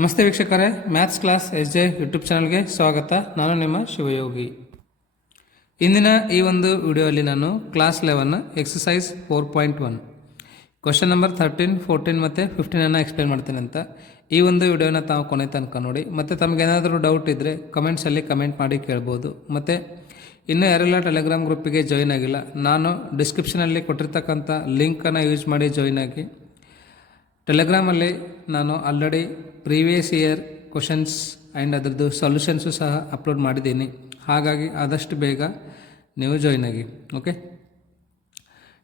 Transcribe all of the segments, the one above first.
ನಮಸ್ತೆ ವೀಕ್ಷಕರೇ, maths class S J YouTube ಚಾನಲ್ಗೆ ಸ್ವಾಗತ. ನಾನು ನಿಮ್ಮ ಶಿವಯೋಗಿ. ಇಂದಿನ ಈ ಒಂದು ವಿಡಿಯೋದಲ್ಲಿ ನಾನು ಕ್ಲಾಸ್ 11 ಎಕ್ಸಸೈಸ್ 4.1 ಕ್ವಶನ್ ನಂಬರ್ 13, 14 ಮತ್ತು 15 ಎಕ್ಸ್ಪ್ಲೇನ್ ಮಾಡ್ತೀನಿ ಅಂತ. ಈ ಒಂದು ವಿಡಿಯೋನ ತಾವು ಕೊನೆ ತನಕ ನೋಡಿ. ಮತ್ತು ತಮಗೇನಾದರೂ ಡೌಟ್ ಇದ್ದರೆ ಕಮೆಂಟ್ಸಲ್ಲಿ ಕಮೆಂಟ್ ಮಾಡಿ ಕೇಳ್ಬೋದು. ಮತ್ತು ಇನ್ನೂ ಯಾರೆಲ್ಲ ಟೆಲಿಗ್ರಾಮ್ ಗ್ರೂಪಿಗೆ ಜಾಯಿನ್ ಆಗಿಲ್ಲ, ನಾನು ಡಿಸ್ಕ್ರಿಪ್ಷನಲ್ಲಿ ಕೊಟ್ಟಿರ್ತಕ್ಕಂಥ ಲಿಂಕನ್ನು ಯೂಸ್ ಮಾಡಿ ಜಾಯಿನ್ ಆಗಿ. ಟೆಲಿಗ್ರಾಮಲ್ಲಿ ನಾನು already previous year questions and ಅದರದ್ದು ಸೊಲ್ಯೂಷನ್ಸು ಸಹ ಅಪ್ಲೋಡ್ ಮಾಡಿದ್ದೀನಿ. ಹಾಗಾಗಿ ಆದಷ್ಟು ಬೇಗ ನೀವು ಜಾಯಿನ್ ಆಗಿ. ಓಕೆ,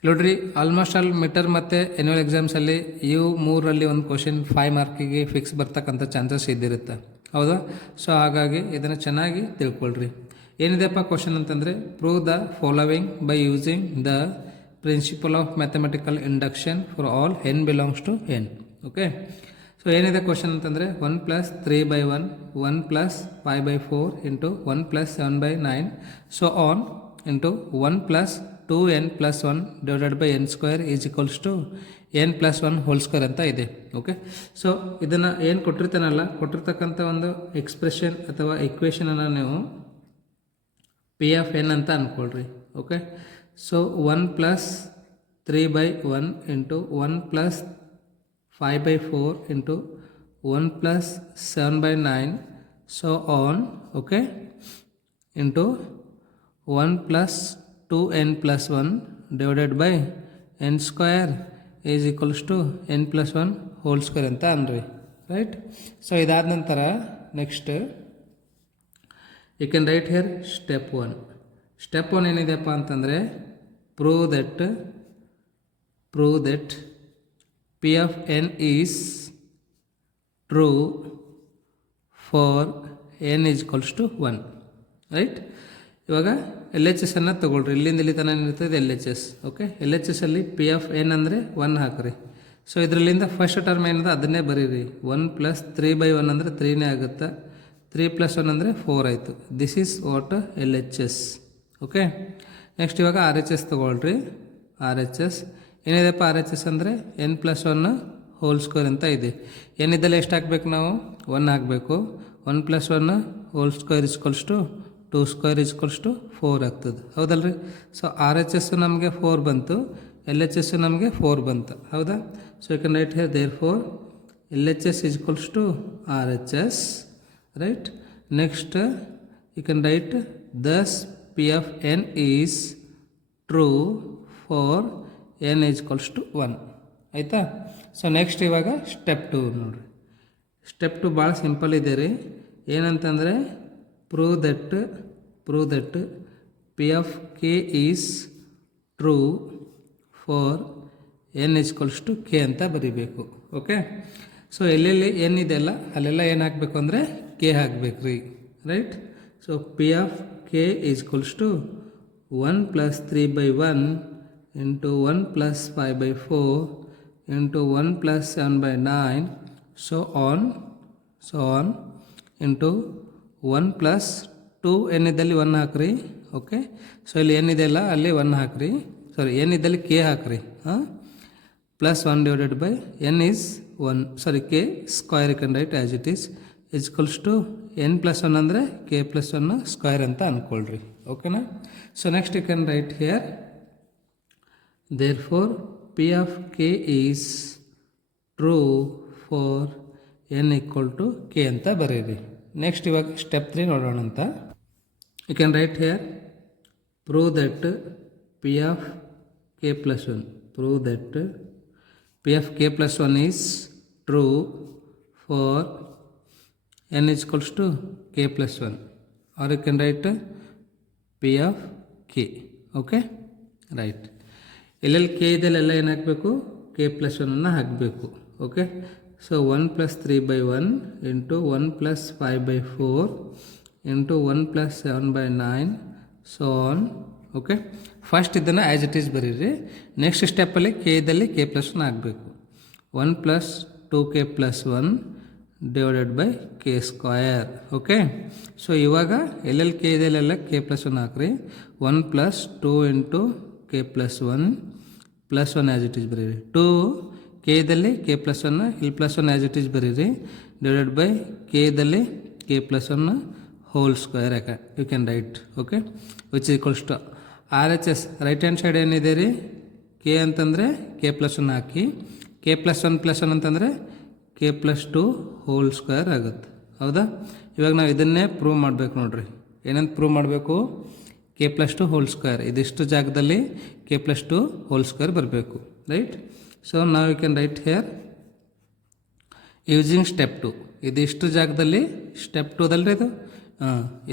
ನೋಡ್ರಿ, ಆಲ್ಮೋಸ್ಟ್ ಆಲ್ ಮೀಟರ್ ಮತ್ತು ಎನ್ಯುವಲ್ ಎಕ್ಸಾಮ್ಸಲ್ಲಿ ಇವು ಮೂರರಲ್ಲಿ ಒಂದು ಕ್ವಶನ್ 5 ಮಾರ್ಕಿಗೆ ಫಿಕ್ಸ್ ಬರ್ತಕ್ಕಂಥ ಚಾನ್ಸಸ್ ಇದ್ದಿರುತ್ತೆ, ಹೌದಾ? ಸೊ ಹಾಗಾಗಿ ಇದನ್ನು ಚೆನ್ನಾಗಿ ತಿಳ್ಕೊಳ್ರಿ. ಏನಿದೆಪ್ಪ ಕ್ವಶನ್ ಅಂತಂದರೆ, prove the following by using the principle of mathematical induction for all n belongs to n. Okay, so ಏನಿದೆ ಕ್ವಶನ್ ಅಂತಂದರೆ 1 + 3/1, 1 + 5/4 into 1 + 7/9 so on into 1 + 2n + 1 divided by n² is equals to n + 1 whole square ಅಂತ ಇದೆ. Okay, so ಇದನ್ನು ಏನು ಕೊಟ್ಟಿರ್ತಾನಲ್ಲ, ಕೊಟ್ಟಿರ್ತಕ್ಕಂಥ ಒಂದು expression ಅಥವಾ ಇಕ್ವೇಷನನ್ನು ನೀವು ಪಿ ಆಫ್ n ಅಂತ ಅಂದ್ಕೊಳ್ರಿ. Okay, so 1 + 3/1 into 1 + 5/4 into 1 + 7/9 so on. Okay, into 1 + 2n + 1 divided by n² is equals to n + 1 whole square ಅಂತ ಅನ್ರಿ. ರೈಟ್, ಸೊ ಇದಾದ ನಂತರ next you can write here step 1. Step 1 ಏನಿದೆಪ್ಪ ಅಂತಂದರೆ, prove that P of n is true for n is equals to 1. Right, ಇವಾಗ L H S ಅನ್ನು ತೊಗೊಳ್ರಿ. ಇಲ್ಲಿಂದ ಇಲ್ಲಿ ತನಕ ಏನಿರ್ತದೆ L H S. Okay, L H S ಅಲ್ಲಿ ಪಿ ಆಫ್ n ಅಂದರೆ 1 ಹಾಕ್ರಿ. ಸೊ ಇದರಲ್ಲಿಂದ ಫಸ್ಟ್ ಟರ್ಮ್ ಏನಿದೆ ಅದನ್ನೇ ಬರೀರಿ. 1 + 3/1 ಅಂದರೆ 3ನೇ ಆಗುತ್ತೆ. 3 + 1 ಅಂದರೆ 4 ಆಯಿತು. This is what L H S. Okay, next ಇವಾಗ ಆರ್ ಎಚ್ ಎಸ್ ತೊಗೊಳ್ರಿ. ಆರ್ ಎಚ್ ಎಸ್ ಏನಿದೆಪ್ಪ, ಆರ್ ಎಚ್ ಎಸ್ ಅಂದರೆ n + 1 ಹೋಲ್ ಸ್ಕ್ವೇರ್ ಅಂತ ಇದೆ. ಏನಿದ್ದಲ್ಲಿ ಎಷ್ಟು ಹಾಕ್ಬೇಕು ನಾವು? 1 ಹಾಕಬೇಕು. 1 + 1 whole square equals to 2² equals to 4 ಆಗ್ತದೆ, ಹೌದಲ್ರಿ? ಸೊ ಆರ್ ಎಚ್ ಎಸ್ ನಮಗೆ 4 ಬಂತು, ಎಲ್ ಎಚ್ ಎಸ್ ನಮಗೆ 4 ಬಂತು, ಹೌದಾ? So you can write here therefore L H S equals to R H S. Right, next you can write thus P of n is true for n equals to 1. ಆಯಿತಾ? So next ಇವಾಗ step 2 ನೋಡಿರಿ. Step 2 ಭಾಳ simple ಇದೆ ರೀ. ಏನಂತಂದರೆ, prove that P of k is true for n equals to k ಅಂತ ಬರೀಬೇಕು. Okay, so ಎಲ್ಲೆಲ್ಲಿ n ಇದೆಯಲ್ಲ ಅಲ್ಲೆಲ್ಲ ಏನು ಹಾಕಬೇಕು ಅಂದರೆ k ಹಾಕಬೇಕು ರೀ. Right, so P of k equals to 1 + 3/1 into 1 + 5/4 into 1 + 7/9 so on into 1 + 2 ಏನಿದ್ದಲ್ಲಿ 1 ಹಾಕ್ರಿ. ಓಕೆ, ಸೊ ಇಲ್ಲಿ ಏನಿದೆಯಲ್ಲ ಅಲ್ಲಿ 1 ಹಾಕ್ರಿ. ಸಾರಿ, ಏನಿದ್ದಲ್ಲಿ k ಹಾಕ್ರಿ. Plus 1 divided by n is 1, sorry k square you can write as it is equals to n + 1 ಅಂದರೆ k + 1 ಸ್ಕ್ವೇರ್ ಅಂತ ಅಂದ್ಕೊಳ್ರಿ. ಓಕೆನಾ? So next you can write here therefore p of k is true for n equal to k ಅಂತ ಬರೀರಿ. Next ಇವಾಗ step 3 ನೋಡೋಣ ಅಂತ. You can write here prove that p of k + 1 prove that p of k + 1 is true for n equals to k + 1 or you can write p of k. Okay, right. ಎಲ್ಲೆಲ್ಲಿ K ಇದೆಲ್ಲ ಏನು ಹಾಕಬೇಕು? k + 1 ಹಾಕಬೇಕು. Okay, so 1 + 3/1 into 1 + 5/4 into 1 + 7/9 so on. Okay, first ಇದನ್ನು as it is ಬರೀರಿ. Next ಸ್ಟೆಪ್ಪಲ್ಲಿ K ಇದ್ದಲ್ಲಿ k + 1 ಹಾಕಬೇಕು. 1 + 2k + 1 divided by k². Okay, so ಇವಾಗ ಎಲ್ಲೆಲ್ಲಿ ಕೆ ಇದೆಯಲ್ಲೆಲ್ಲ k + 1 ಹಾಕ್ರಿ. 1 + 2 into k + 1 + 1 as it is ಬರೀರಿ. 2 ಕೆ ಇದಲ್ಲಿ k + 1 ಇಲ್ಲಿ +1 ಆ್ಯಸ್ ಇಟ್ ಈಸ್ ಬರೀರಿ. ಡಿವೈಡೆಡ್ ಬೈ ಕೆದಲ್ಲಿ K plus one whole square you can write. Okay, which equals to R H S right hand side ಏನಿದೆ ರೀ, K ಅಂತಂದರೆ K plus one ಹಾಕಿ, K plus one ಅಂತಂದರೆ K plus two whole square ಆಗುತ್ತೆ. ಹೌದಾ? ಇವಾಗ ನಾವು ಇದನ್ನೇ ಪ್ರೂವ್ ಮಾಡಬೇಕು ನೋಡಿರಿ. ಏನಂತ ಪ್ರೂವ್ ಮಾಡಬೇಕು? K plus two whole square, ಇದಿಷ್ಟು ಜಾಗದಲ್ಲಿ K plus two whole square ಬರಬೇಕು. ರೈಟ್? ಸೊ ನಾವು you can write here using step 2. ಇದಿಷ್ಟು ಜಾಗದಲ್ಲಿ ಸ್ಟೆಪ್ 2ದಲ್ರಿ ಇದು.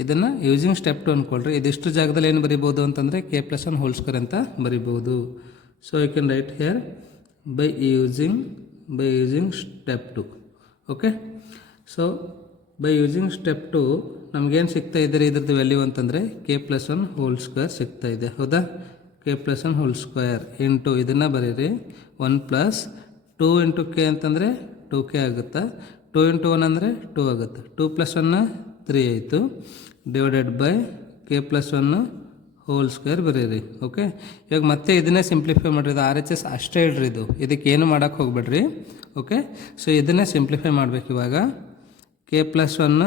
ಇದನ್ನು ಯೂಸಿಂಗ್ ಸ್ಟೆಪ್ 2 ಅಂದ್ಕೊಳ್ರಿ. ಇದಿಷ್ಟು ಜಾಗದಲ್ಲಿ ಏನು ಬರಿಬೋದು ಅಂತಂದರೆ K plus one whole square ಅಂತ ಬರಿಬೋದು. So you can write here by using step 2. Okay, so by using step 2 ನಮಗೇನು ಸಿಗ್ತಾ ಇದೆ ಇದ್ರದ್ದು ವ್ಯಾಲ್ಯೂ ಅಂತಂದರೆ K plus one whole square ಸಿಗ್ತಾ ಇದೆ. ಹೌದಾ? K plus one whole square into ಇದನ್ನು ಬರೀರಿ 1 ಪ್ಲಸ್ 2 ಇಂಟು ಕೆ ಅಂತಂದರೆ 2k ಆಗುತ್ತಾ, 2 ಇಂಟು 1 ಅಂದರೆ 2 ಆಗುತ್ತೆ, 2 ಪ್ಲಸ್ 1 3 ಆಯಿತು, divided by K plus 1 whole square ಬರೀರಿ. ಓಕೆ, ಇವಾಗ ಮತ್ತೆ ಇದನ್ನೇ ಸಿಂಪ್ಲಿಫೈ ಮಾಡಿರಿ. ಆರ್ ಎಚ್ ಎಸ್ ಅಷ್ಟೇ ಇಡ್ರಿ, ಇದಕ್ಕೆ ಏನು ಮಾಡೋಕ್ಕೆ ಹೋಗ್ಬೇಡ್ರಿ. ಓಕೆ, ಸೊ ಇದನ್ನೇ ಸಿಂಪ್ಲಿಫೈ ಮಾಡಬೇಕು. ಇವಾಗ K plus 1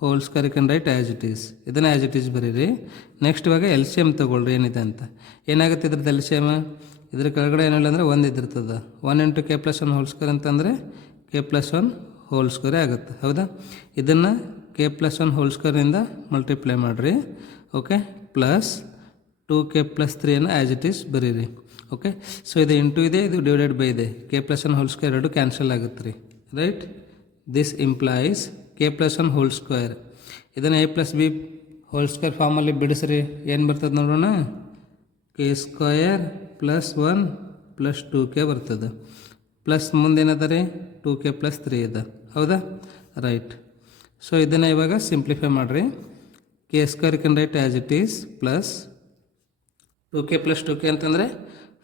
whole square can write as it is, ಇದನ್ನು ಆ್ಯಸ್ ಇಟ್ ಈಸ್ ಬರೀರಿ. ನೆಕ್ಸ್ಟ್ ಇವಾಗ ಎಲ್ ಸಿ ಎಮ್ ತೊಗೊಳ್ರಿ ಏನಿದೆ ಅಂತ. ಏನಾಗುತ್ತೆ ಇದ್ರದ್ದು ಎಲ್ ಸಿ ಎಮ್? ಇದ್ರ ಕೆಳಗಡೆ ಏನಿಲ್ಲ ಅಂದರೆ 1 ಇದ್ದಿರ್ತದೆ. 1 into K plus 1 whole square ಅಂತಂದರೆ ಕೆ ಪ್ಲಸ್ 1 ಹೋಲ್ ಸ್ಕ್ವೇರೇ ಆಗುತ್ತೆ. ಹೌದಾ? ಇದನ್ನು ಕೆ ಪ್ಲಸ್ 1 ಹೋಲ್ ಸ್ಕ್ವೇರಿಂದ ಮಲ್ಟಿಪ್ಲೈ ಮಾಡಿರಿ. Okay, plus 2k plus 3 as it is ಬರೀರಿ. ಓಕೆ, ಸೊ ಇದು ಇಂಟು ಇದೆ, ಇದು ಡಿವೈಡೆಡ್ ಬೈ ಇದೆ. ಕೆ ಪ್ಲಸ್ 1 ಹೋಲ್ ಸ್ಕ್ವೇರ್ ಎರಡು ಕ್ಯಾನ್ಸಲ್ ಆಗುತ್ತೆ ರೀ. Right? This implies K plus 1 whole square. ಇದನ್ನು A plus B whole square ಫಾರ್ಮಲ್ಲಿ ಬಿಡಿಸ್ರಿ. ಏನು ಬರ್ತದೆ ನೋಡೋಣ? K square plus 1 plus 2k ಬರ್ತದೆ. ಪ್ಲಸ್ ಮುಂದೇನದ ರೀ 2k ಪ್ಲಸ್ 3 ಇದೆ. ಹೌದಾ? ರೈಟ್. ಸೊ ಇದನ್ನು ಇವಾಗ ಸಿಂಪ್ಲಿಫೈ ಮಾಡಿರಿ. K square can write as it is plus 2k plus 2k ಅಂತಂದರೆ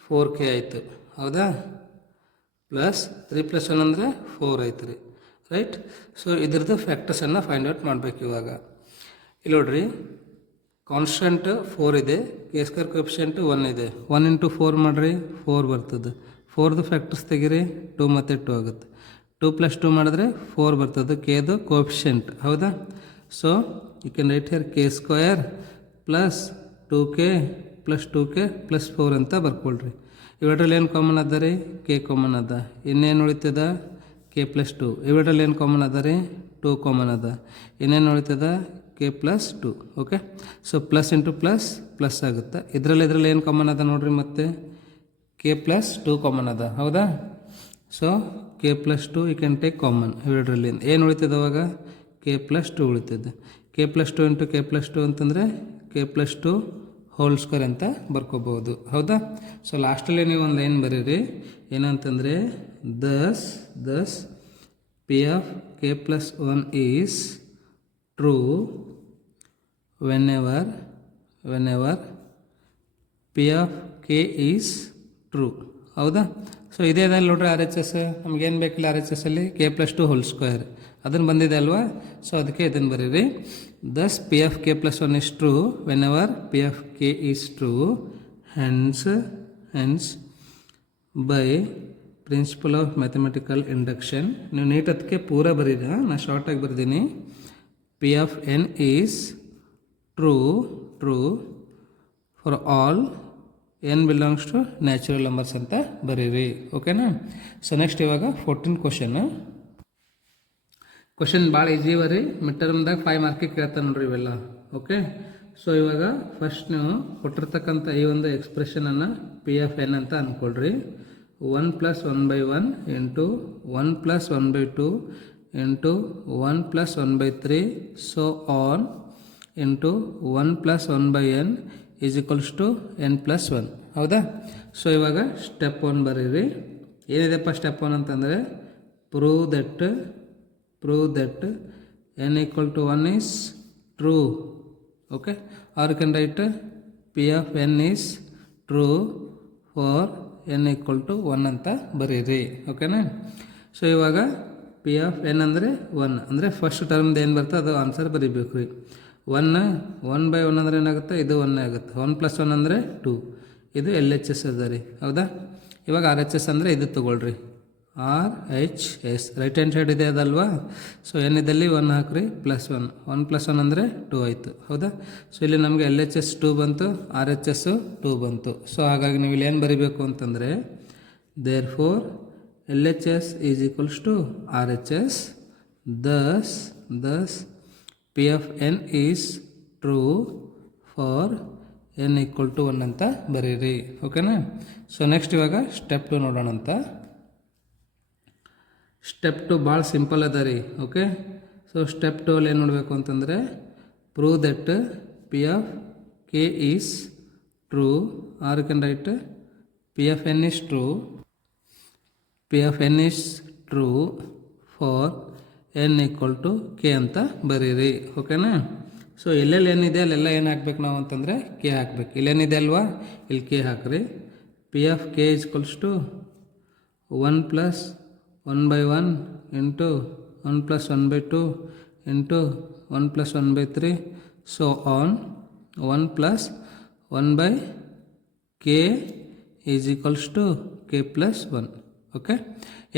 4k ಆಯಿತು. ಹೌದಾ? ಪ್ಲಸ್ 3 ಪ್ಲಸ್ 1 ಅಂದರೆ 4 ಆಯ್ತು ರೀ. ರೈಟ್? ಸೊ ಇದ್ರದ್ದು ಫ್ಯಾಕ್ಟರ್ಸನ್ನು ಫೈಂಡ್ ಔಟ್ ಮಾಡಬೇಕು. ಇವಾಗ ಇಲ್ಲಿ ನೋಡ್ರಿ, ಕಾನ್ಸ್ಟೆಂಟ್ 4 ಇದೆ, ಕೆ ಸ್ಕ್ವೇರ್ ಕೋಎಫಿಷಿಯೆಂಟ್ 1 ಇದೆ. 1 ಇಂಟು 4 ಮಾಡಿರಿ, 4 ಬರ್ತದೆ. 4ದು ಫ್ಯಾಕ್ಟರ್ಸ್ ತೆಗಿರಿ, 2 ಮತ್ತು 2 ಆಗುತ್ತೆ. 2 ಪ್ಲಸ್ 2 ಮಾಡಿದ್ರೆ 4 ಬರ್ತದೆ, ಕೆದು ಕೋಎಫಿಷಿಯೆಂಟ್. ಹೌದಾ? So you can write here K square plus 2k plus 2k plus 4 ಅಂತ ಬರ್ಕೊಳ್ರಿ. ಇವೆರಡರಲ್ಲಿ ಏನು ಕಾಮನ್ ಅದ ರೀ? ಕೆ ಕಾಮನ್ ಅದ. ಇನ್ನೇನು ಉಳಿತದ? K plus 2. ಇವೆರಡರಲ್ಲಿ ಏನು ಕಾಮನ್ ಅದ ರೀ? 2 ಕಾಮನ್ ಅದ. ಇನ್ನೇನು ಉಳಿತದ? K plus 2. Okay, so plus into plus plus ಆಗುತ್ತೆ. ಇದರಲ್ಲಿ ಏನು ಕಾಮನ್ ಅದ ನೋಡಿರಿ, ಮತ್ತೆ ಕೆ ಪ್ಲಸ್ 2 ಕಾಮನ್ ಅದ. ಹೌದಾ? So K plus 2 you can take common. ಇವೆರಡರಲ್ಲಿ ಏನು ಉಳಿತದೆ ಅವಾಗ? ಕೆ ಪ್ಲಸ್ 2 ಉಳಿತದೆ. K plus 2 into K plus 2 ಅಂತಂದರೆ ಕೆ ಪ್ಲಸ್ 2 ಹೋಲ್ ಸ್ಕ್ವೇರ್ ಅಂತ ಬರ್ಕೋಬೋದು. ಹೌದಾ? ಸೊ ಲಾಸ್ಟಲ್ಲಿ ನೀವು ಒಂದು ಲೈನ್ ಬರೀರಿ. ಏನಂತಂದರೆ thus P of K plus 1 is true whenever P of K is true. ಹೌದಾ? ಸೊ ಇದೇ ಅದಲ್ಲಿ ನೋಡ್ರಿ ಆರ್ ಎಚ್ ಎಸ್. ನಮಗೇನು ಬೇಕಿಲ್ಲ ಆರ್ ಎಚ್ ಎಸ್ ಅಲ್ಲಿ ಕೆ ಪ್ಲಸ್ 2 ಹೋಲ್ ಸ್ಕ್ವೇರ್ ಅದನ್ನು ಬಂದಿದೆ ಅಲ್ವಾ? ಸೊ ಅದಕ್ಕೆ ಇದನ್ನು ಬರೀರಿ. Thus P of K plus 1 is true whenever P of K is true. Hence by principle of mathematical induction. ನೀವು ನೀಟ್ ಅದಕ್ಕೆ ಪೂರ ಬರೀರ, ನಾನು ಶಾರ್ಟಾಗಿ ಬರೆದೀನಿ. P of N is true for all N belongs to natural numbers ಅಂತ ಬರೀರಿ. ಓಕೆನಾ? So next ಇವಾಗ 14 ಕ್ವಶನ್ ಭಾಳ ಈಜಿ ಬರೀ. ಮಿಡ್ ಟರ್ಮ್ದಾಗ 5 ಮಾರ್ಕಿಗೆ ಕೇಳ್ತಾನೆ ನೋಡ್ರಿ ಇವೆಲ್ಲ. ಓಕೆ, ಸೊ ಇವಾಗ ಫಸ್ಟ್ ನೀವು ಕೊಟ್ಟಿರ್ತಕ್ಕಂಥ ಈ ಒಂದು ಎಕ್ಸ್ಪ್ರೆಷನನ್ನು ಪಿ ಆಫ್ ಎನ್ ಅಂತ ಅಂದ್ಕೊಳ್ರಿ. 1 plus 1/1 into 1 plus 1/2 into 1 plus 1/3 so on into 1 plus 1/n is equals to n plus 1. ಹೌದಾ? ಸೊ ಇವಾಗ ಸ್ಟೆಪ್ 1 ಬರೀರಿ. ಏನಿದೆಪ್ಪ ಸ್ಟೆಪ್ 1 ಅಂತಂದರೆ prove that n equal to 1 is true. Okay, are you can write p of N is true for n equal to 1 ಅಂತ ಬರೀರಿ. ಓಕೆನಾ? So ಇವಾಗ P of N ಅಂದರೆ 1 ಅಂದರೆ ಫಸ್ಟ್ ಟರ್ಮ್ದು ಏನು ಬರ್ತದೆ ಅದು ಆನ್ಸರ್ ಬರೀಬೇಕು ರೀ. 1/1 ಅಂದರೆ ಏನಾಗುತ್ತೆ? ಇದು 1 ಆಗುತ್ತೆ. 1 ಪ್ಲಸ್ 1 ಅಂದರೆ 2. ಇದು ಎಲ್ ಎಚ್ ಎಸ್ ಅದ ರೀ. ಹೌದಾ? ಇವಾಗ ಆರ್ ಎಚ್ ಎಸ್ ಅಂದರೆ ಇದು ತೊಗೊಳ್ರಿ. R H S right hand side ಇದೆ ಅದಲ್ವಾ. ಸೊ ಎನ್ ಇದ್ದಲ್ಲಿ 1 ಹಾಕ್ರಿ +1 1 + 1 ಅಂದರೆ 2 ಆಯಿತು. ಹೌದಾ. ಸೊ ಇಲ್ಲಿ ನಮಗೆ ಎಲ್ ಎಚ್ ಎಸ್ 2 ಬಂತು, ಆರ್ ಎಚ್ ಎಸ್ಸು 2 ಬಂತು. ಸೊ ಹಾಗಾಗಿ ನೀವು ಇಲ್ಲಿ ಏನು ಬರೀಬೇಕು ಅಂತಂದರೆ therefore L H S is equals to R H S, thus P of N is true for N equal to 1 ಅಂತ ಬರೀರಿ. ಓಕೆನಾ. ಸೊ ನೆಕ್ಸ್ಟ್ ಇವಾಗ ಸ್ಟೆಪ್ 2 ನೋಡೋಣ ಅಂತ. ಸ್ಟೆಪ್ 2 ಭಾಳ ಸಿಂಪಲ್ ಅದ ರೀ. ಓಕೆ. ಸೊ ಸ್ಟೆಪ್ 2 ಅಲ್ಲಿ ಏನು ನೋಡಬೇಕು ಅಂತಂದರೆ prove that P of K is true, are you can write p of N is true, p of N is true for N equal to K ಅಂತ ಬರೀರಿ. ಓಕೆನಾ. ಸೊ ಎಲ್ಲೆಲ್ಲಿ ಏನಿದೆ ಅಲ್ಲೆಲ್ಲ ಏನು ಹಾಕ್ಬೇಕು ನಾವು ಅಂತಂದರೆ ಕೆ ಹಾಕ್ಬೇಕು. ಇಲ್ಲೇನಿದೆ ಅಲ್ವಾ, ಇಲ್ಲಿ ಕೆ ಹಾಕ್ರಿ. P of K is equals to 1 + 1/1 into 1 + 1/2 into 1 + 1/3 so on 1 + 1/k is equals to K + 1. Okay.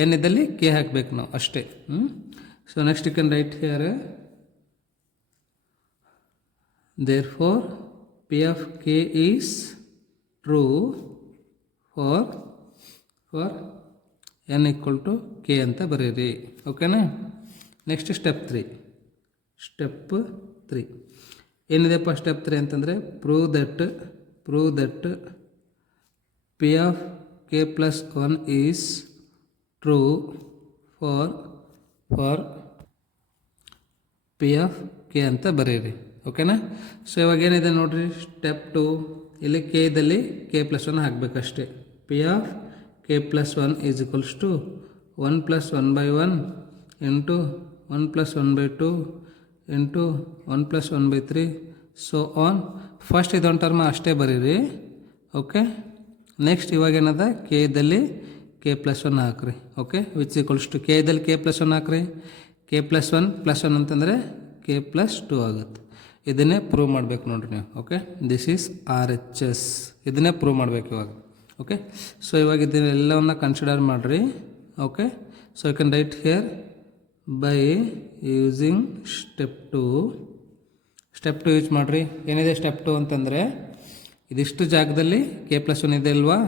ಏನಿದ್ದಲ್ಲಿ ಕೆ ಹಾಕಬೇಕು ನಾವು ಅಷ್ಟೇ. So next you can write here therefore P of K is true for N equal to K ಅಂತ ಬರೀರಿ. ಓಕೆನಾ. Next step 3 ಏನಿದೆಪ್ಪ step 3 ಅಂತಂದರೆ prove that P of K + 1 is true for P of K ಅಂತ ಬರೀರಿ. ಓಕೆನಾ. So ಇವಾಗ ಏನಿದೆ ನೋಡಿರಿ ಸ್ಟೆಪ್ 2, ಇಲ್ಲಿ ಕೆ ಇದ್ದಲ್ಲಿ ಕೆ + 1 ಹಾಕಬೇಕಷ್ಟೇ. P of K + 1 is equals to 1 + 1/1 into 1 + 1/2 into 1 + 1/3 so on. First ಇದೊಂದು ಟರ್ಮ್ ಅಷ್ಟೇ ಬರೀರಿ. ಓಕೆ. ನೆಕ್ಸ್ಟ್ ಇವಾಗ ಏನದ ಕೆ ಇದ್ದಲ್ಲಿ ಕೆ + 1 ಹಾಕ್ರಿ. Okay. Which equals to k ಇದ್ದಲ್ಲಿ ಕೆ + 1 ಹಾಕ್ರಿ. ಕೆ + 1 + 1 ಅಂತಂದರೆ ಕೆ + 2 ಆಗುತ್ತೆ. ಇದನ್ನೇ ಪ್ರೂವ್ ಮಾಡಬೇಕು ನೋಡಿರಿ ನೀವು. Okay. This is R H S. ಇದನ್ನೇ ಪ್ರೂವ್ ಮಾಡಬೇಕು ಇವಾಗ. ಓಕೆ. ಸೊ ಇವಾಗ ಇದನ್ನೆಲ್ಲವನ್ನ ಕನ್ಸಿಡರ್ ಮಾಡಿರಿ. Okay. So you can write here by using step 2 use ಮಾಡಿರಿ. ಏನಿದೆ ಸ್ಟೆಪ್ 2 ಅಂತಂದರೆ ಇದಿಷ್ಟು ಜಾಗದಲ್ಲಿ ಕೆ + 1 ಇದೆ ಅಲ್ವಾ.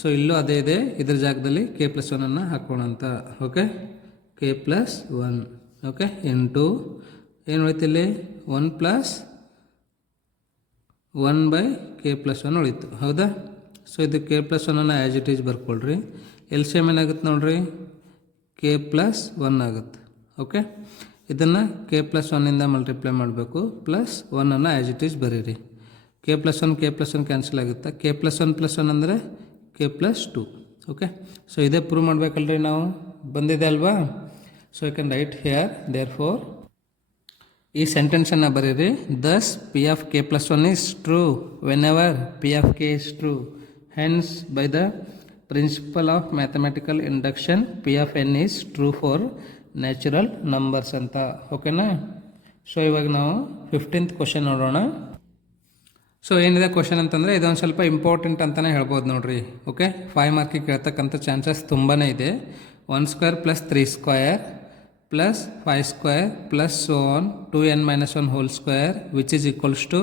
ಸೊ ಇಲ್ಲೂ ಅದೇ ಇದೆ, ಇದ್ರ ಜಾಗದಲ್ಲಿ ಕೆ + 1 ಅನ್ನು ಹಾಕೋಣ ಅಂತ. ಓಕೆ. ಕೆ + 1 ಓಕೆ ಇಂಟು ಏನು ಉಳಿತು ಇಲ್ಲಿ 1 + 1/k + 1 ಉಳಿತು. ಹೌದಾ. ಸೊ ಇದು ಕೆ + 1 ಅನ್ನು ಆ್ಯಸ್ ಇಟ್ ಈಸ್ ಬರ್ಕೊಳ್ರಿ. ಎಲ್ ಸಿ ಎಮ್ ಏನಾಗುತ್ತೆ ನೋಡಿರಿ ಕೆ + 1 ಆಗುತ್ತೆ. ಓಕೆ. ಇದನ್ನು ಕೆ + 1ಇಂದ ಮಲ್ಟಿಪ್ಲೈ ಮಾಡಬೇಕು ಪ್ಲಸ್ 1 ಅನ್ನು ಆ್ಯಸ್ ಇಟ್ ಈಸ್ ಬರೀರಿ. ಕೆ + 1 ಕ್ಯಾನ್ಸಲ್ ಆಗುತ್ತೆ. ಕೆ + 1 ಅಂದರೆ ಕೆ + 2. ಓಕೆ. ಸೊ ಇದೇ ಪ್ರೂವ್ ಮಾಡಬೇಕಲ್ರಿ ನಾವು, ಬಂದಿದೆ ಅಲ್ವಾ. So you can write here therefore ಈ ಸೆಂಟೆನ್ಸನ್ನು ಬರೀರಿ. Thus P of K + 1 is true when ever p of K is true. Hence by the principle of mathematical induction p of N is true for natural numbers ಅಂತ. ಓಕೆನಾ. So ಇವಾಗ ನಾವು 15th question ನೋಡೋಣ. So ಏನಿದೆ question ಅಂತಂದರೆ ಇದೊಂದು ಸ್ವಲ್ಪ important ಅಂತಲೇ ಹೇಳ್ಬೋದು ನೋಡಿರಿ. ಓಕೆ. 5 ಮಾರ್ಕಿಗೆ ಕೇಳ್ತಕ್ಕಂಥ ಚಾನ್ಸಸ್ ತುಂಬಾ ಇದೆ. 1² + 3² plus 5² plus so on 2n minus 1 whole square which is equals to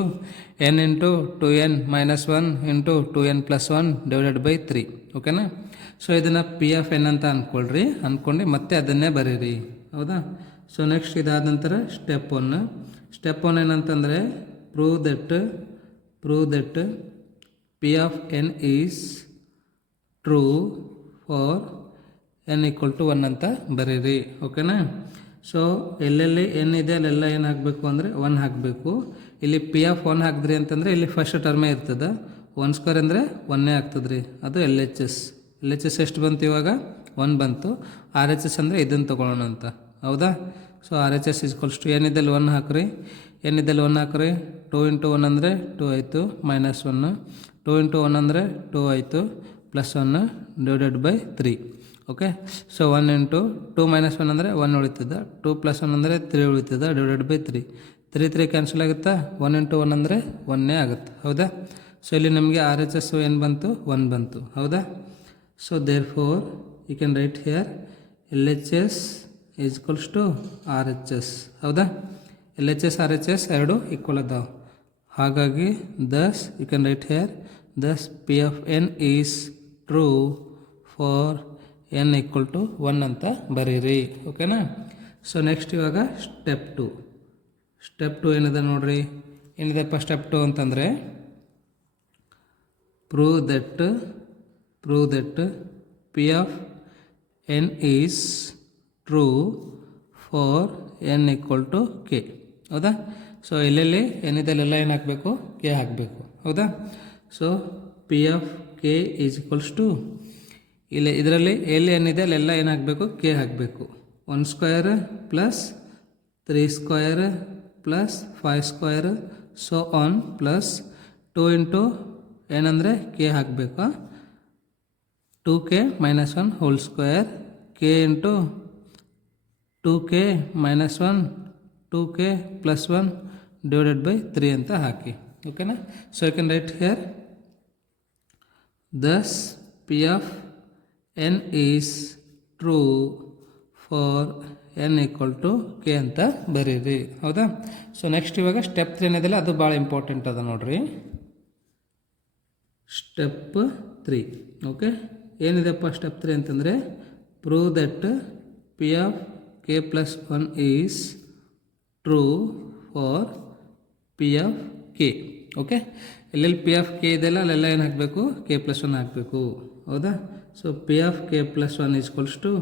n into 2n minus 1 into 2n plus 1 divided by 3. ಓಕೆನಾ. ಸೊ ಇದನ್ನು ಪಿ ಆಫ್ ಎನ್ ಅಂತ ಅಂದ್ಕೊಂಡು ಮತ್ತೆ ಅದನ್ನೇ ಬರೀರಿ. ಹೌದಾ. ಸೊ ನೆಕ್ಸ್ಟ್ ಇದಾದ ನಂತರ ಸ್ಟೆಪ್ 1 ಏನಂತಂದರೆ prove that P of N is true for N equal to 1 ಅಂತ ಬರೀರಿ. ಓಕೆನಾ. ಸೊ ಎಲ್ಲೆಲ್ಲಿ ಎನ್ ಇದೆ ಅಲ್ಲೆಲ್ಲ ಏನು ಹಾಕಬೇಕು ಅಂದರೆ 1 ಹಾಕಬೇಕು. ಇಲ್ಲಿ ಪಿ ಆಫ್ 1 ಹಾಕಿದ್ರಿ ಅಂತಂದರೆ ಇಲ್ಲಿ ಫಸ್ಟ್ ಟರ್ಮೇ ಇರ್ತದೆ. 1² ಅಂದರೆ 1 ಆಗ್ತದೆ ರೀ. ಅದು ಎಲ್ ಎಚ್ ಎಸ್ ಎಷ್ಟು ಬಂತು ಇವಾಗ 1 ಬಂತು. ಆರ್ ಎಚ್ ಎಸ್ ಅಂದರೆ ಇದನ್ನು ತೊಗೊಳ್ಳೋಣ ಅಂತ. ಹೌದಾ. So R H S equals to ಏನಿದ್ದಲ್ಲಿ 1 ಹಾಕ್ರಿ. 2 ಇಂಟು 1 ಅಂದರೆ 2 ಆಯಿತು ಮೈನಸ್ 1. 2 ಇಂಟು 1 ಅಂದರೆ 2 ಆಯಿತು plus 1 divided by 3. Okay. So 1 into 2 minus 1 ಅಂದರೆ 1 ಉಳಿತದೆ. 2 ಪ್ಲಸ್ 1 ಅಂದರೆ 3 ಉಳಿತದೆ ಡಿವೈಡೆಡ್ ಬೈ 3. 3 ಕ್ಯಾನ್ಸಲ್ ಆಗುತ್ತಾ. 1 ಇಂಟು 1 ಅಂದರೆ 1 ಆಗುತ್ತೆ. ಹೌದಾ. ಸೊ ಇಲ್ಲಿ ನಮಗೆ ಆರ್ ಎಚ್ ಎಸ್ ಏನು ಬಂತು 1 ಬಂತು. ಹೌದಾ. So therefore you can write here L H S is equals to R H S. ಹೌದಾ? L H S R H S ಎರಡು ಈಕ್ವಲ್ ಅದಾವೆ. ಹಾಗಾಗಿ thus you can write here thus P of N is true for N equal to 1 ಅಂತ ಬರೀರಿ. ಓಕೆನಾ? So next ಇವಾಗ step 2. Step 2 ಏನಿದೆ ನೋಡ್ರಿ. ಏನಿದೆಪ್ಪ ಸ್ಟೆಪ್ 2 ಅಂತಂದರೆ prove that P of n is true for n equal to k. ಹೌದಾ? So ಎಲ್ಲೆಲ್ಲಿ ಏನಿದೆ ಅಲ್ಲೆಲ್ಲ ಏನು ಹಾಕಬೇಕು? ಕೆ ಹಾಕಬೇಕು. ಹೌದಾ? So P of K is equals to ಇಲ್ಲಿ ಇದರಲ್ಲಿ ಎಲ್ಲಿ ಏನಿದೆ ಅಲ್ಲೆಲ್ಲ ಏನು ಹಾಕಬೇಕು? ಕೆ ಹಾಕಬೇಕು. 1 square plus 3 square plus 5 square so on plus 2 into ಏನಂದರೆ ಕೆ ಹಾಕಬೇಕಾ? 2k minus 1 whole square K into 2k minus 1 2k plus 1 divided by 3 ಅಂತ ಹಾಕಿ. ಓಕೆನಾ? So you can write here thus P of N is true for N equal to K ಅಂತ ಬರೀರಿ. ಹೌದಾ? So next ಇವಾಗ step 3 ಏನಿದೆಯಲ್ಲ ಅದು ಭಾಳ ಇಂಪಾರ್ಟೆಂಟ್ ಅದ ನೋಡ್ರಿ. ಸ್ಟೆಪ್ 3. ಓಕೆ, ಏನಿದೆಪ್ಪ ಸ್ಟೆಪ್ 3 ಅಂತಂದರೆ prove that P of K plus 1 is true for P of K. Okay, ಎಲ್ಲೆಲ್ಲಿ ಪಿ ಆಫ್ ಕೆ ಇದೆಯಲ್ಲ ಅಲ್ಲೆಲ್ಲ ಏನು ಹಾಕಬೇಕು? ಕೆ ಪ್ಲಸ್ 1 ಹಾಕಬೇಕು. ಹೌದಾ? So P of K plus 1 equals to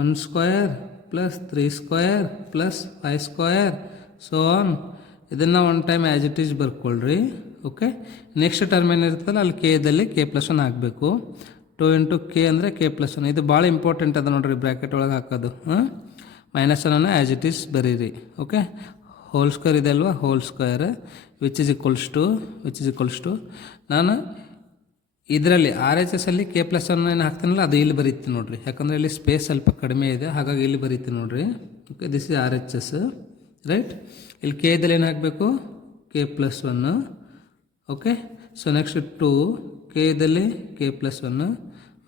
1 square plus 3 square plus 5 square so on. ಇದನ್ನು one time as it is ಬರ್ಕೊಳ್ರಿ. Okay, next term ಏನಿರ್ತಲ್ಲ ಅಲ್ಲಿ ಕೆ ಇದ್ದಲ್ಲಿ ಕೆ ಪ್ಲಸ್ 1 ಹಾಕಬೇಕು. 2 ಇಂಟು ಕೆ ಅಂದರೆ ಕೆ ಪ್ಲಸ್ 1. ಇದು ಭಾಳ ಇಂಪಾರ್ಟೆಂಟ್ ಅದ ನೋಡಿರಿ, ಬ್ರ್ಯಾಕೆಟ್ ಒಳಗೆ ಹಾಕೋದು. ಮೈನಸ್ 1 ಆ್ಯಸ್ ಇಟ್ ಈಸ್ ಬರೀರಿ. ಓಕೆ, ಹೋಲ್ ಸ್ಕ್ವೇರ್ ಇದೆ ಅಲ್ವಾ? Whole square which is equals to ನಾನು ಇದರಲ್ಲಿ ಆರ್ ಎಚ್ ಎಸ್ ಅಲ್ಲಿ ಕೆ ಪ್ಲಸ್ 1 ಏನು ಹಾಕ್ತೀನಲ್ಲ ಅದು ಇಲ್ಲಿ ಬರೀತೀನಿ ನೋಡಿರಿ. ಯಾಕಂದರೆ ಇಲ್ಲಿ ಸ್ಪೇಸ್ ಸ್ವಲ್ಪ ಕಡಿಮೆ ಇದೆ, ಹಾಗಾಗಿ ಇಲ್ಲಿ ಬರೀತೀನಿ ನೋಡಿರಿ. Okay, this is R H S right. ಇಲ್ಲಿ ಕೆ ಇದ್ದಲ್ಲಿ ಏನು ಹಾಕಬೇಕು? K plus 1. Okay, so next 2 k ಇದ್ದಲ್ಲಿ ಕೆ ಪ್ಲಸ್ 1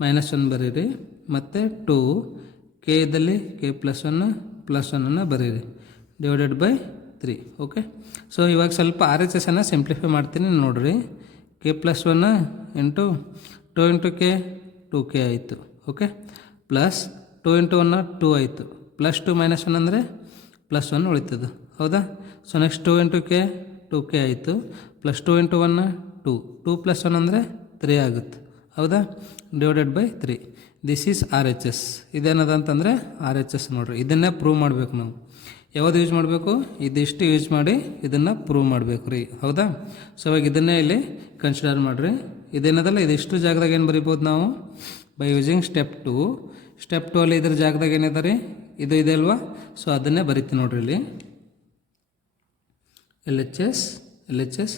ಮೈನಸ್ 1 ಬರೀರಿ. ಮತ್ತು 2 ಕೆ ಇದ್ದಲ್ಲಿ ಕೆ ಪ್ಲಸ್ 1 ಪ್ಲಸ್ 1 ಬರೀರಿ ಡಿವೈಡೆಡ್ ಬೈ 3. ಓಕೆ, ಸೊ ಇವಾಗ ಸ್ವಲ್ಪ ಆರ್ ಎಚ್ ಎಸ್ ಅನ್ನು ಸಿಂಪ್ಲಿಫೈ ಮಾಡ್ತೀನಿ ನೋಡಿರಿ. K plus 1 into 2 into K 2k ಆಯಿತು. ಓಕೆ, ಪ್ಲಸ್ 2 ಇಂಟು 1 2 ಆಯಿತು. ಪ್ಲಸ್ 2 ಮೈನಸ್ 1 ಅಂದರೆ ಪ್ಲಸ್ 1 ಉಳಿತದೆ. ಹೌದಾ? So next 2 into K 2k ಆಯಿತು. ಪ್ಲಸ್ 2 ಇಂಟು 1 2 ಪ್ಲಸ್ 1 ಅಂದರೆ 3 ಆಗುತ್ತೆ. ಹೌದಾ? Divided by 3. This is R H S. ಇದೇನದ ಅಂತಂದರೆ ಆರ್ ಎಚ್ ಎಸ್ ನೋಡಿರಿ. ಇದನ್ನೇ ಪ್ರೂವ್ ಮಾಡಬೇಕು ನಾವು. ಯಾವುದು ಯೂಸ್ ಮಾಡಬೇಕು? ಇದಿಷ್ಟು ಯೂಸ್ ಮಾಡಿ ಇದನ್ನು ಪ್ರೂವ್ ಮಾಡಬೇಕು ರೀ. ಹೌದಾ? ಸೊ ಇವಾಗ ಇದನ್ನೇ ಇಲ್ಲಿ ಕನ್ಸಿಡರ್ ಮಾಡಿರಿ. ಇದೇನದಲ್ಲ ಇದಿಷ್ಟು ಜಾಗದಾಗ ಏನು ಬರಿಬೋದು ನಾವು? By using step 2. ಸ್ಟೆಪ್ 2 ಅಲ್ಲಿ ಇದ್ರ ಜಾಗದಾಗ ಏನಿದೆ ರೀ? ಇದು ಇದೆ ಅಲ್ವಾ? ಸೊ ಅದನ್ನೇ ಬರಿತೀನಿ ನೋಡ್ರಿ ಇಲ್ಲಿ. L H S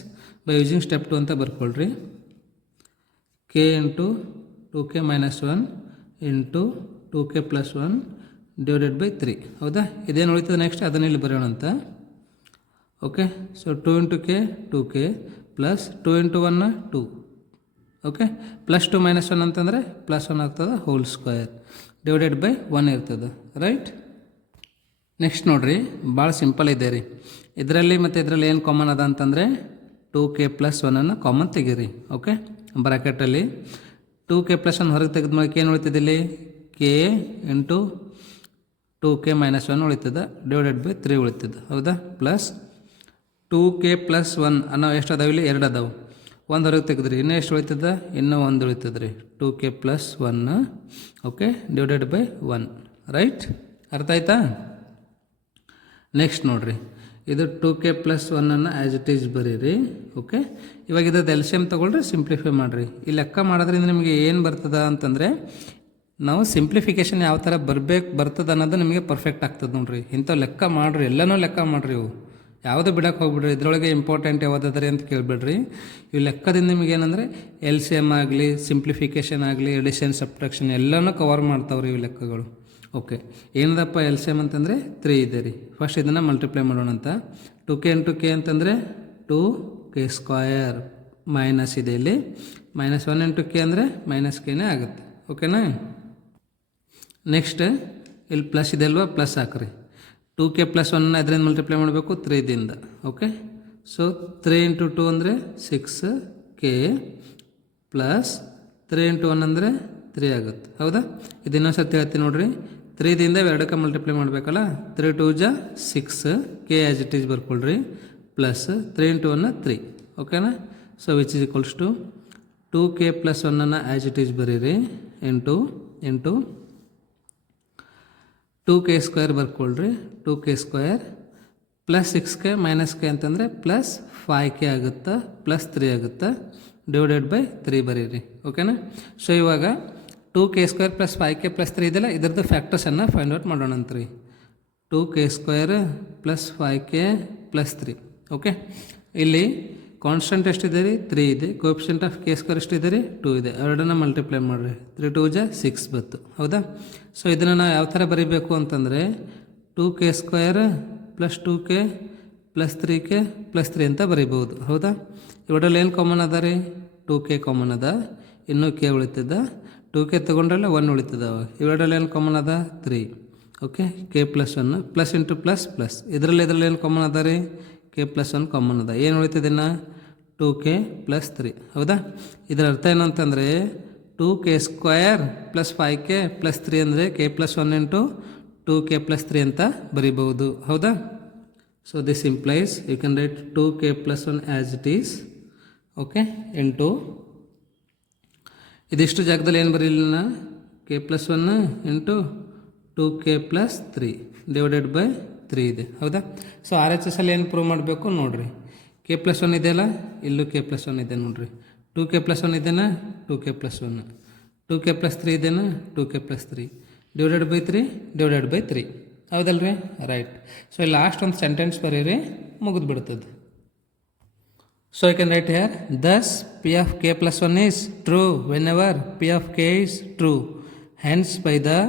by using step 2 ಅಂತ ಬರ್ಕೊಳ್ರಿ. K into 2k minus 1 into 2k plus 1 divided by 3. ಹೌದಾ? ಇದೇನು ಉಳಿತದೆ ನೆಕ್ಸ್ಟ್ ಅದನ್ನ ಇಲ್ಲಿ ಬರೆಯೋಣ ಅಂತ. Okay, so 2 into K 2k plus 2 into 1 2. Okay, plus 2 minus 1 ಅಂತಂದರೆ ಪ್ಲಸ್ 1 ಆಗ್ತದೆ ಹೋಲ್ ಸ್ಕ್ವೇರ್ ಡಿವೈಡೆಡ್ ಬೈ 1 ಇರ್ತದೆ. ರೈಟ್? ನೆಕ್ಸ್ಟ್ ನೋಡಿರಿ, ಭಾಳ ಸಿಂಪಲ್ ಇದೆ ರೀ. ಇದರಲ್ಲಿ ಮತ್ತು ಇದರಲ್ಲಿ ಏನು ಕಾಮನ್ ಅದ ಅಂತಂದರೆ 2k ಪ್ಲಸ್ 1 ಕಾಮನ್ ತೆಗೀರಿ. ಓಕೆ, ಬ್ರ್ಯಾಕೆಟಲ್ಲಿ 2k ಪ್ಲಸ್ 1 ಹೊರಗೆ ತೆಗೆದ ಮೇಲೆ ಏನು ಉಳಿತದೆ ಇಲ್ಲಿ? ಕೆ ಇಂಟು 2k ಮೈನಸ್ 1 ಉಳಿತದೆ ಡಿವೈಡೆಡ್ ಬೈ 3 ಉಳಿತದೆ. ಹೌದಾ? ಪ್ಲಸ್ 2k ಪ್ಲಸ್ 1 ಅನ್ನೋ ಎಷ್ಟು ಅದಾವೆ ಇಲ್ಲಿ? 2 ಅದಾವೆ. 1 ಹೊರಗೆ ತೆಗೆದ್ರಿ, ಇನ್ನೂ ಎಷ್ಟು ಉಳಿತದೆ? ಇನ್ನೂ 1 ಉಳಿತದೆ ರೀ. 2k plus 1 okay divided by 1. Right? ಅರ್ಥ ಆಯ್ತಾ? ನೆಕ್ಸ್ಟ್ ನೋಡಿರಿ, ಇದು 2k plus 1 as it is ಬರೀರಿ. ಓಕೆ, ಇವಾಗ ಇದ್ರದ್ದು ಎಲ್ ಸಿ ಎಮ್ ತೊಗೊಳ್ರಿ, ಸಿಂಪ್ಲಿಫೈ ಮಾಡಿರಿ. ಈ ಲೆಕ್ಕ ಮಾಡೋದ್ರಿಂದ ನಿಮಗೆ ಏನು ಬರ್ತದೆ ಅಂತಂದರೆ ನಾವು ಸಿಂಪ್ಲಿಫಿಕೇಷನ್ ಯಾವ ಥರ ಬರ್ತದೆ ಅನ್ನೋದು ನಿಮಗೆ ಪರ್ಫೆಕ್ಟ್ ಆಗ್ತದೆ ನೋಡಿರಿ. ಇಂಥವು ಲೆಕ್ಕ ಮಾಡಿರಿ, ಎಲ್ಲನೂ ಲೆಕ್ಕ ಮಾಡಿರಿ. ಇವು ಯಾವುದೂ ಬಿಡೋಕೆ ಹೋಗ್ಬಿಡ್ರಿ. ಇದರೊಳಗೆ ಇಂಪಾರ್ಟೆಂಟ್ ಯಾವುದಾದ್ರಿ ಅಂತ ಕೇಳಿಬಿಡ್ರಿ. ಇವು ಲೆಕ್ಕದಿಂದ ನಿಮಗೆ ಏನಂದರೆ ಎಲ್ ಸಿ ಎಮ್ ಆಗಲಿ, ಸಿಂಪ್ಲಿಫಿಕೇಷನ್ ಆಗಲಿ, ಎಡಿಷನ್ ಸಬ್ಟ್ರಾಕ್ಷನ್ ಎಲ್ಲನೂ ಕವರ್ ಮಾಡ್ತಾವ್ರಿ ಇವು ಲೆಕ್ಕಗಳು. ಓಕೆ, ಏನದಪ್ಪ ಎಲ್ ಸಿ ಎಮ್ ಅಂತಂದರೆ 3 ಇದೆ ರೀ. ಫಸ್ಟ್ ಇದನ್ನು ಮಲ್ಟಿಪ್ಲೈ ಮಾಡೋಣ ಅಂತ. 2k ಇಂಟು ಕೆ ಅಂತಂದರೆ 2k ಸ್ಕ್ವಯರ್ ಮೈನಸ್ ಇದೆ ಇಲ್ಲಿ. ಮೈನಸ್ 1 ಇಂಟು ಕೆ ಅಂದರೆ ಮೈನಸ್ ಕೆನೇ ಆಗುತ್ತೆ. ಓಕೆನಾ? ನೆಕ್ಸ್ಟ್ ಇಲ್ಲಿ ಪ್ಲಸ್ ಇದೆ ಅಲ್ವಾ, ಪ್ಲಸ್ ಹಾಕ್ರಿ. 2k ಪ್ಲಸ್ 1 ಇದರಿಂದ ಮಲ್ಟಿಪ್ಲೈ ಮಾಡಬೇಕು 3ದಿಂದ. ಓಕೆ, ಸೊ 3 ಇಂಟು 2 ಅಂದರೆ 6k ಪ್ಲಸ್ 3 ಇಂಟು 1 ಅಂದರೆ 3 ಆಗುತ್ತೆ. ಹೌದಾ? ಇದು ಇನ್ನೊಂದು ಸರ್ತಿ ಹೇಳ್ತೀನಿ ನೋಡಿರಿ. 3ದಿಂದ ಎರಡಕ್ಕೆ ಮಲ್ಟಿಪ್ಲೈ ಮಾಡಬೇಕಲ್ಲ, 3 2 ಜ 6, k ಆ್ಯಸ್ ಇಟ್ ಈಸ್ ಬರ್ಕೊಳ್ರಿ, ಪ್ಲಸ್ 3 ಇಂಟು 1 3. ಓಕೆನಾ? So which is equals to 2k plus 1 as it is ಬರೀರಿ, ಇಂಟು 2k ಸ್ಕ್ವೇರ್ ಬರ್ಕೊಳ್ರಿ, 2k square plus 6k minus k ಅಂತಂದರೆ ಪ್ಲಸ್ 5k ಆಗುತ್ತೆ, ಪ್ಲಸ್ 3 ಆಗುತ್ತೆ, ಡಿವೈಡೆಡ್ ಬೈ 3 ಬರೀರಿ. ಓಕೆನಾ? ಸೊ ಇವಾಗ 2k square plus 5k plus 3 ಇದೆಲ್ಲ, ಇದರದ್ದು ಫ್ಯಾಕ್ಟರ್ಸನ್ನು ಫೈಂಡ್ ಔಟ್ ಮಾಡೋಣ ಅಂತ್ರಿ. 2k square plus 5k plus 3. Okay, ಇಲ್ಲಿ ಕಾನ್ಸ್ಟೆಂಟ್ ಎಷ್ಟಿದೆ ರೀ? 3 ಇದೆ. ಕೋಎಫಿಷಿಯಂಟ್ ಆಫ್ ಕೆ ಸ್ಕ್ವೇರ್ ಎಷ್ಟಿದೆ ರೀ? 2 ಇದೆ. ಎರಡನ್ನು ಮಲ್ಟಿಪ್ಲೈ ಮಾಡಿರಿ, 3 2 ಜ 6 ಬತ್ತು. ಹೌದಾ? ಸೊ ಇದನ್ನು ನಾವು ಯಾವ ಥರ ಬರೀಬೇಕು ಅಂತಂದರೆ 2k square plus 2k plus 3k plus 3 ಅಂತ ಬರೀಬೋದು. ಹೌದಾ? ಇವರಲ್ಲಿ ಏನು ಕಾಮನ್ ಅದ ರೀ? 2k ಕಾಮನ್ ಅದ, ಇನ್ನೂ k ಉಳಿತದ. 2k ತೊಗೊಂಡ್ರಲ್ಲ 1 ಉಳಿತದ. ಇವೆರಡರಲ್ಲಿ ಏನು ಕಾಮನ್ ಅದ? 3. Okay, k plus 1 plus into plus plus, ಇದರಲ್ಲಿ ಏನು ಕಾಮನ್ ಅದ ರೀ? k ಪ್ಲಸ್ 1 ಕಾಮನ್ ಅದ. ಏನು ಉಳಿತದೆ ಇನ್ನು? 2k plus 3. ಹೌದಾ? ಇದರ ಅರ್ಥ ಏನು ಅಂತಂದರೆ 2k square plus 5k plus 3 ಅಂದರೆ k plus 1 into 2k plus 3 ಅಂತ ಬರಿಬಹುದು. ಹೌದಾ? So this implies you can write 2k plus 1 as it is. Okay, into ಇದಿಷ್ಟು ಜಾಗದಲ್ಲಿ ಏನು ಬರೀಲಿಲ್ಲ, k plus 1 into 2k plus 3 divided by 3 ಇದೆ. ಹೌದಾ? ಸೊ RHS ಅಲ್ಲಿ ಏನು ಪ್ರೂವ್ ಮಾಡಬೇಕು ನೋಡಿರಿ. k ಪ್ಲಸ್ 1 ಇದೆಯಲ್ಲ, ಇಲ್ಲೂ k ಪ್ಲಸ್ 1 ಇದೆ ನೋಡಿರಿ. 2k ಪ್ಲಸ್ 1 ಇದೆನಾ? 2k plus 1. 2k ಪ್ಲಸ್ 3 ಇದೆನಾ? 2k plus 3 divided by 3 divided by 3. ಹೌದಲ್ರಿ? ರೈಟ್. ಸೊ ಇಲ್ಲಿ ಲಾಸ್ಟ್ ಒಂದು ಸೆಂಟೆನ್ಸ್ ಬರೀರಿ, ಮುಗಿದು ಬಿಡ್ತದೆ. So you can write here, thus p of k plus 1 is true whenever p of k is true. Hence by the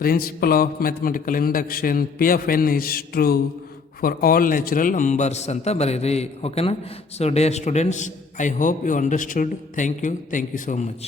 principle of mathematical induction p of n is true for all natural numbers ಅಂತ ಬರೀರಿ. ಓಕೆನಾ? So dear students, I hope you understood. Thank you so much.